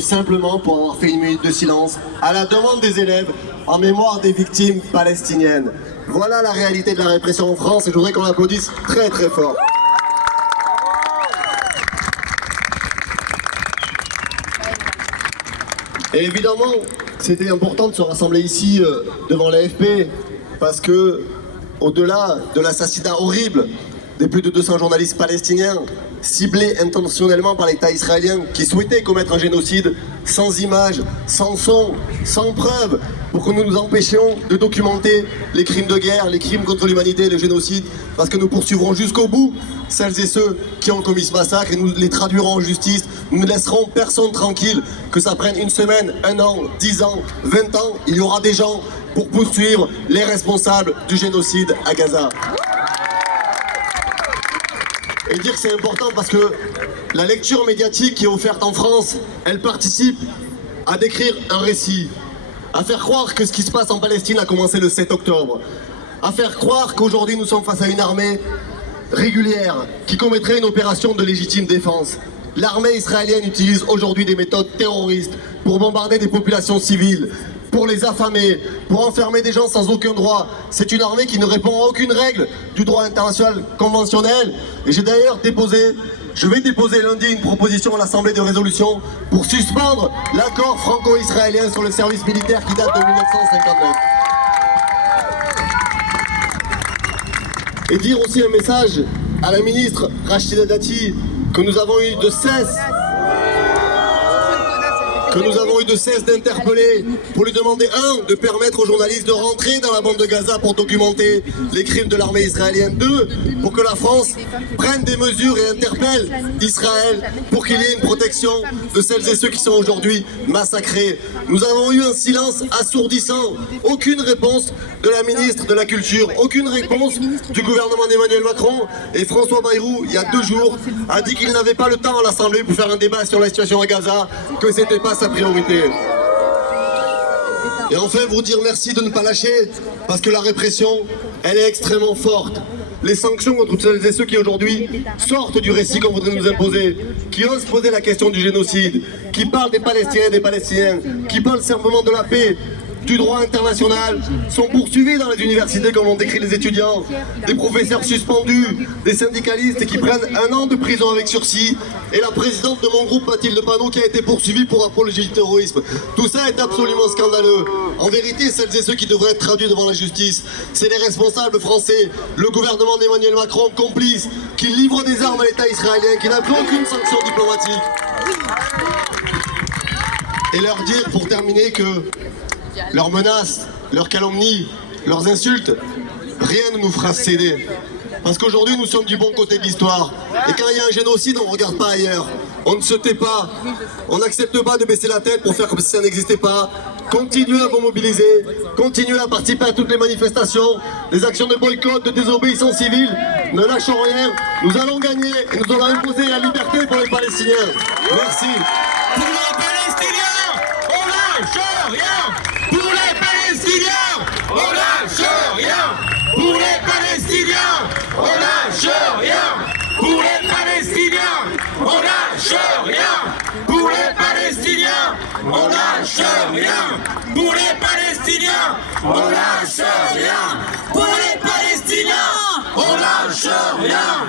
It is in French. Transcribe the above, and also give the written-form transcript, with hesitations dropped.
Simplement pour avoir fait une minute de silence à la demande des élèves en mémoire des victimes palestiniennes. Voilà la réalité de la répression en France et je voudrais qu'on l'applaudisse très très fort. Et évidemment, c'était important de se rassembler ici devant l'AFP parce que, au-delà de l'assassinat horrible des plus de 200 journalistes palestiniens, ciblés intentionnellement par l'État israélien qui souhaitait commettre un génocide sans images, sans son, sans preuves, pour que nous nous empêchions de documenter les crimes de guerre, les crimes contre l'humanité, le génocide, parce que nous poursuivrons jusqu'au bout celles et ceux qui ont commis ce massacre et nous les traduirons en justice. Nous ne laisserons personne tranquille, que ça prenne une semaine, un an, 10 ans, 20 ans, il y aura des gens pour poursuivre les responsables du génocide à Gaza. Et dire que c'est important parce que la lecture médiatique qui est offerte en France, elle participe à décrire un récit, à faire croire que ce qui se passe en Palestine a commencé le 7 octobre, à faire croire qu'aujourd'hui nous sommes face à une armée régulière qui commettrait une opération de légitime défense. L'armée israélienne utilise aujourd'hui des méthodes terroristes pour bombarder des populations civiles, pour les affamer, pour enfermer des gens sans aucun droit. C'est une armée qui ne répond à aucune règle du droit international conventionnel. Et j'ai d'ailleurs je vais déposer lundi une proposition à l'Assemblée de résolution pour suspendre l'accord franco-israélien sur le service militaire qui date de 1959. Et dire aussi un message à la ministre Rachida Dati que nous avons eu de cesse d'interpeller pour lui demander, de permettre aux journalistes de rentrer dans la bande de Gaza pour documenter les crimes de l'armée israélienne, 2, pour que la France prenne des mesures et interpelle Israël pour qu'il y ait une protection de celles et ceux qui sont aujourd'hui massacrés. Nous avons eu un silence assourdissant, aucune réponse de la ministre de la Culture, aucune réponse du gouvernement d'Emmanuel Macron, et François Bayrou, il y a 2 jours, a dit qu'il n'avait pas le temps à l'Assemblée pour faire un débat sur la situation à Gaza, que c'était pas sa priorité. Et enfin, vous dire merci de ne pas lâcher, parce que la répression, elle est extrêmement forte. Les sanctions contre celles et ceux qui aujourd'hui sortent du récit qu'on voudrait nous imposer, qui osent poser la question du génocide, qui parlent des Palestiniens et des Palestiniens, qui parlent simplement de la paix, du droit international, sont poursuivis dans les universités comme l'ont décrit les étudiants, des professeurs suspendus, des syndicalistes qui prennent 1 an de prison avec sursis, et la présidente de mon groupe, Mathilde Panot, qui a été poursuivie pour apologie du terrorisme. Tout ça est absolument scandaleux. En vérité, celles et ceux qui devraient être traduits devant la justice, c'est les responsables français, le gouvernement d'Emmanuel Macron, complice, qui livre des armes à l'État israélien, qui n'a plus aucune sanction diplomatique. Et leur dire, pour terminer, que leurs menaces, leurs calomnies, leurs insultes, rien ne nous fera céder. Parce qu'aujourd'hui, nous sommes du bon côté de l'histoire. Et quand il y a un génocide, on ne regarde pas ailleurs. On ne se tait pas. On n'accepte pas de baisser la tête pour faire comme si ça n'existait pas. Continuez à vous mobiliser. Continuez à participer à toutes les manifestations, les actions de boycott, de désobéissance civile. Ne lâchons rien. Nous allons gagner et nous allons imposer la liberté pour les Palestiniens. Merci. Pour les Palestiniens, on lâche rien. Pour les Palestiniens, on lâche rien. Pour les Palestiniens, on lâche rien. Pour les Palestiniens, on lâche rien. Pour les Palestiniens, on lâche rien. Pour les Palestiniens, on lâche rien. Pour les Palestiniens, on lâche rien.